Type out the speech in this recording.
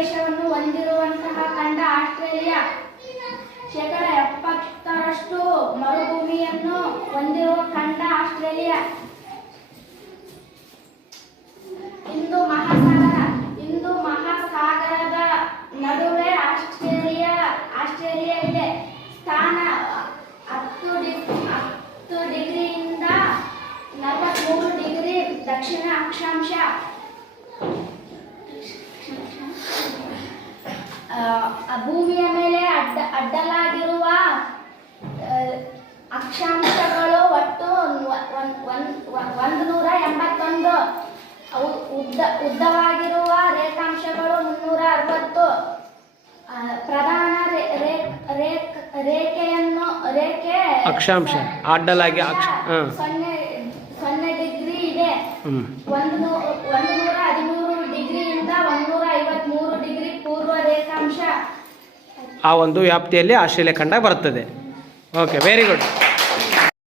ಪ್ರದೇಶವನ್ನು ಹೊಂದಿರುವಂತಹ ಖಂಡ ಆಸ್ಟ್ರೇಲಿಯಾ. 70% ಮರುಭೂಮಿಯನ್ನು ಹೊಂದಿರುವ ಖಂಡ ಆಸ್ಟ್ರೇಲಿಯಾ. ಹಿಂದೂ ಮಹಾಸಾಗರದ ನಡುವೆ ಆಸ್ಟ್ರೇಲಿಯಾ ಇದೆ. ಸ್ಥಾನ 10 ಡಿಗ್ರಿಯಿಂದ 43 ಡಿಗ್ರಿ ದಕ್ಷಿಣ ಅಕ್ಷಾಂಶ. ಭೂಮಿಯ ಮೇಲೆ ಅಡ್ಡಲಾಗಿರುವ ಅಕ್ಷಾಂಶಗಳು ಒಟ್ಟು 181. ಉದ್ದವಾಗಿರುವ ರೇಖಾಂಶಗಳು 360. ಪ್ರಧಾನ ರೇಖೆ ಅಕ್ಷಾಂಶ ಅಡ್ಡಲಾಗಿ 0 ಡಿಗ್ರಿ ಇದೆ. 113 ಡಿಗ್ರಿಯಿಂದ 153 ಡಿಗ್ರಿ ಪೂರ್ವ ರೇಖಾಂಶ. ಆ ಒಂದು ವ್ಯಾಪ್ತಿಯಲ್ಲಿ ಆಸ್ಟ್ರೇಲಿಯಾ ಖಂಡ ಬರುತ್ತದೆ. Okay, very good.